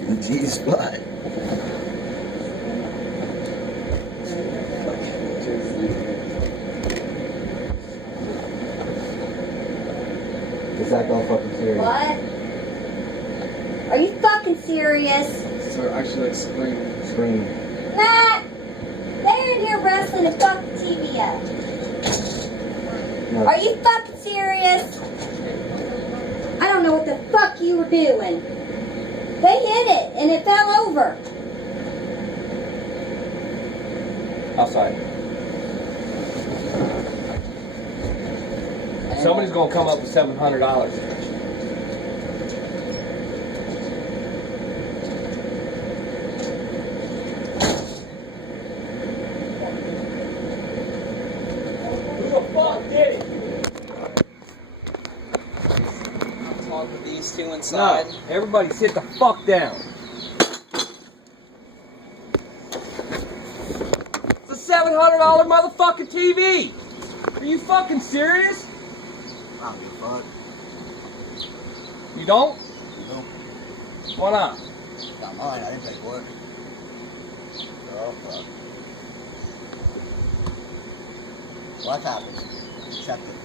fucking G-spot. Is that all fucking serious? What? Are you fucking serious? So actually like screaming. Scream. Matt! They're in here wrestling and fuck the TV up. No. Are you fucking serious? I don't know what the fuck you were doing. They hit it and it fell over. Outside. Somebody's gonna come up with $700. Who the fuck did it? Talk with these two inside. No, everybody sit the fuck down. It's a $700 motherfucking TV. Are you fucking serious? I don't give a fuck. You don't? No. Why not? Not mine. I didn't pay for it. Oh, fuck. What happened? Accept it.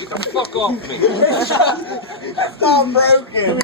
Get the fuck off me. It's not broken.